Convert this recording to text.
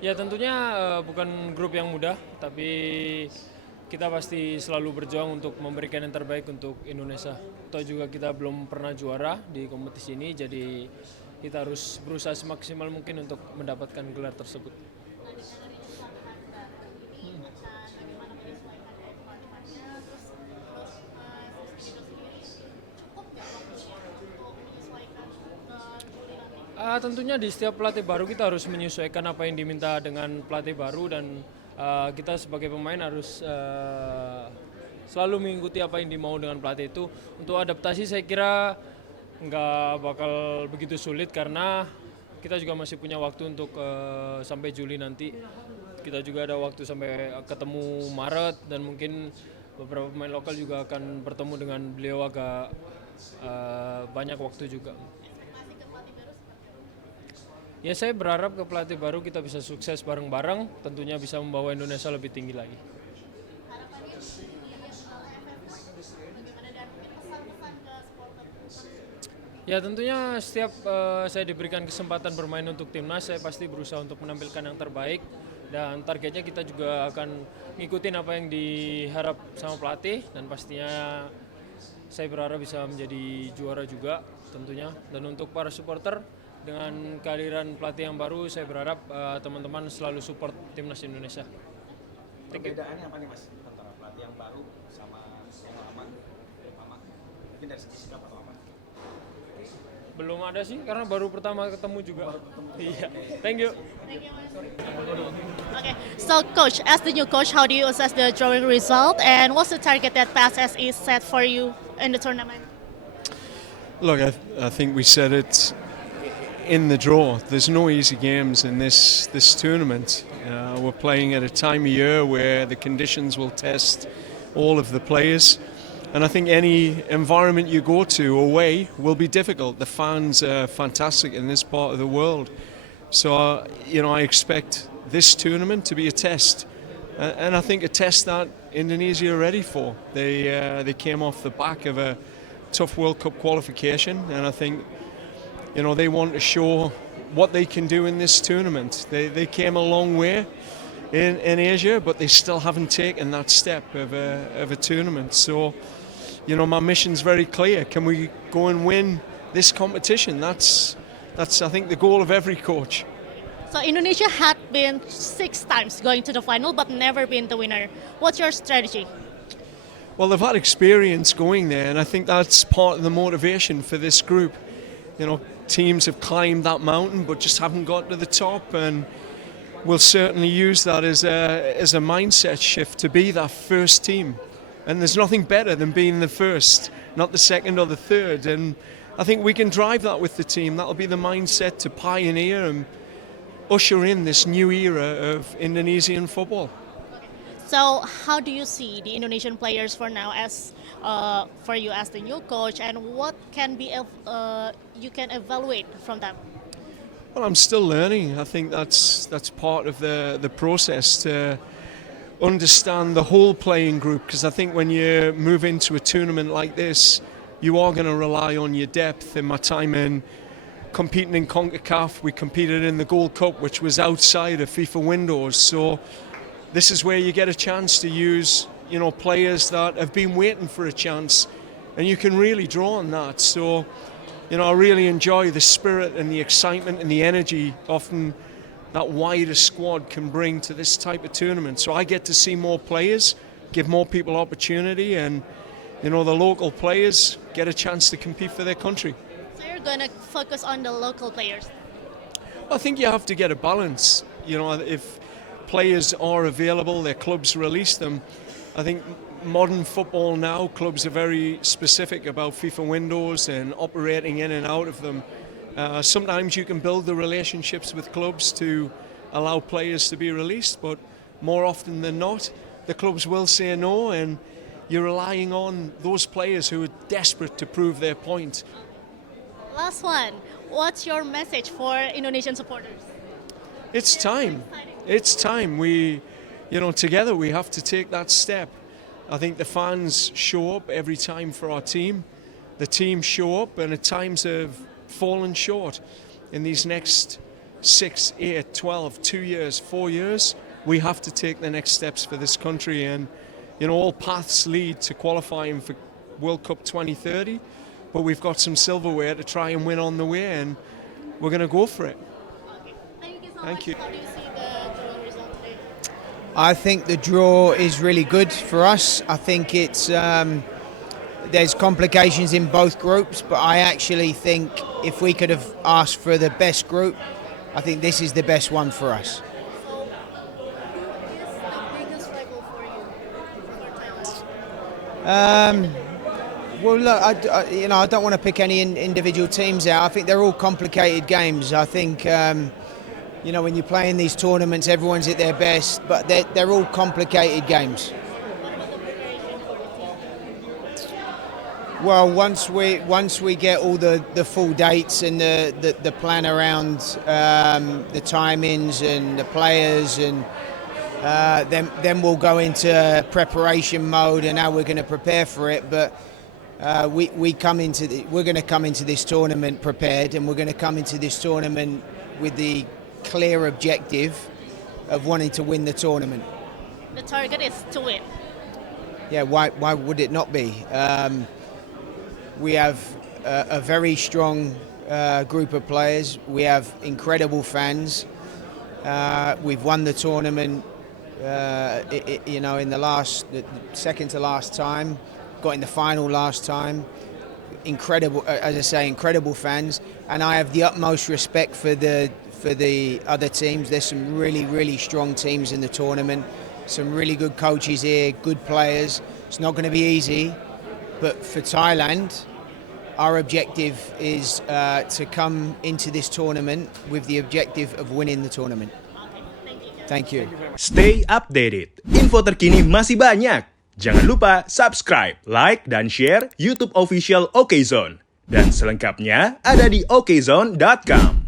Ya tentunya bukan grup yang mudah, tapi kita pasti selalu berjuang untuk memberikan yang terbaik untuk Indonesia. Toh juga kita belum pernah juara di kompetisi ini, jadi kita harus berusaha semaksimal mungkin untuk mendapatkan gelar tersebut. Tentunya di setiap pelatih baru kita harus menyesuaikan apa yang diminta dengan pelatih baru dan kita sebagai pemain harus selalu mengikuti apa yang dimau dengan pelatih itu. Untuk adaptasi saya kira nggak bakal begitu sulit karena kita juga masih punya waktu untuk sampai Juli nanti. Kita juga ada waktu sampai ketemu Maret dan mungkin beberapa pemain lokal juga akan bertemu dengan beliau agak banyak waktu juga. Ya saya berharap ke pelatih baru kita bisa sukses bareng-bareng, tentunya bisa membawa Indonesia lebih tinggi lagi. Ya tentunya setiap saya diberikan kesempatan bermain untuk timnas, saya pasti berusaha untuk menampilkan yang terbaik dan targetnya kita juga akan ngikutin apa yang diharap sama pelatih dan pastinya saya berharap bisa menjadi juara juga tentunya. Dan untuk para supporter dengan kehadiran pelatih yang baru, saya berharap teman-teman selalu support timnas Indonesia. Perbedaannya apa nih Mas antara pelatih yang baru sama yang lama? Mungkin dari segi sikap atau apa? Belum ada sih, karena baru pertama ketemu juga. Iya, thank you. Okay, so coach, as the new coach, how do you assess the drawing result, and what's the target that PSSI set for you in the tournament? Look, I think we said it in the draw. There's no easy games in this tournament. We're playing at a time of year where the conditions will test all of the players. And I think any environment you go to away will be difficult. The fans are fantastic in this part of the world. So, I expect this tournament to be a test. And I think a test that Indonesia are ready for. They came off the back of a tough World Cup qualification. And I think, they want to show what they can do in this tournament. They came a long way in Asia, but they still haven't taken that step of a tournament. So, my mission's very clear. Can we go and win this competition? That's I think the goal of every coach. So Indonesia had been 6 times going to the final, but never been the winner. What's your strategy? Well, they've had experience going there, and I think that's part of the motivation for this group. Teams have climbed that mountain, but just haven't got to the top, and we'll certainly use that as a mindset shift to be that first team. And there's nothing better than being the first, not the second or the third. And I think we can drive that with the team. That'll be the mindset to pioneer and usher in this new era of Indonesian football. So how do you see the Indonesian players for now, as for you as the new coach, and what can be you can evaluate from them? Well, I'm still learning. I think that's part of the process to understand the whole playing group, because I think when you move into a tournament like this, you are going to rely on your depth. In my time in competing in Kata-kata, we competed in the Gold Cup, which was outside of FIFA windows. So this is where you get a chance to use, players that have been waiting for a chance, and you can really draw on that. So, I really enjoy the spirit and the excitement and the energy often that wider squad can bring to this type of tournament. So I get to see more players, give more people opportunity, and the local players get a chance to compete for their country. So you're going to focus on the local players? I think you have to get a balance. If players are available, their clubs release them. I think modern football now, clubs are very specific about FIFA windows and operating in and out of them. Sometimes you can build the relationships with clubs to allow players to be released, but more often than not, the clubs will say no, and you're relying on those players who are desperate to prove their point. Last one, what's your message for Indonesian supporters? It's time. It's time. We, together we have to take that step. I think the fans show up every time for our team. The team show up, and at times have fallen short in these next 6, 8, 12, 2 years, 4 years, we have to take the next steps for this country. And, all paths lead to qualifying for World Cup 2030, but we've got some silverware to try and win on the way, and we're going to go for it. Okay. Thank you so Thank much. you. How do you see the drawing result today? I think the draw is really good for us. I think it's there's complications in both groups, but I actually think if we could have asked for the best group, I think this is the best one for us. So, who is the biggest rival for you for Thailand? Well, look, I don't want to pick any individual teams out. I think they're all complicated games. I think, when you play in these tournaments, everyone's at their best, but they're all complicated games. What about the preparation for the team? Well, once we get all the full dates and the plan around the timings and the players, and then we'll go into preparation mode and how we're going to prepare for it. But we're going to come into this tournament prepared, and we're going to come into this tournament with the clear objective of wanting to win the tournament. The target is to win. Yeah, why would it not be? We have a very strong group of players. We have incredible fans. We've won the tournament, in the second to last time. Got in the final last time. Incredible, as I say, incredible fans. And I have the utmost respect for the other teams. There's some really, really strong teams in the tournament. Some really good coaches here, good players. It's not going to be easy, but for Thailand, our objective is to come into this tournament with the objective of winning the tournament. Okay, Thank you. Stay updated. Info terkini masih banyak. Jangan lupa subscribe, like, dan share YouTube official OKZone. Dan selengkapnya ada di okezone.com.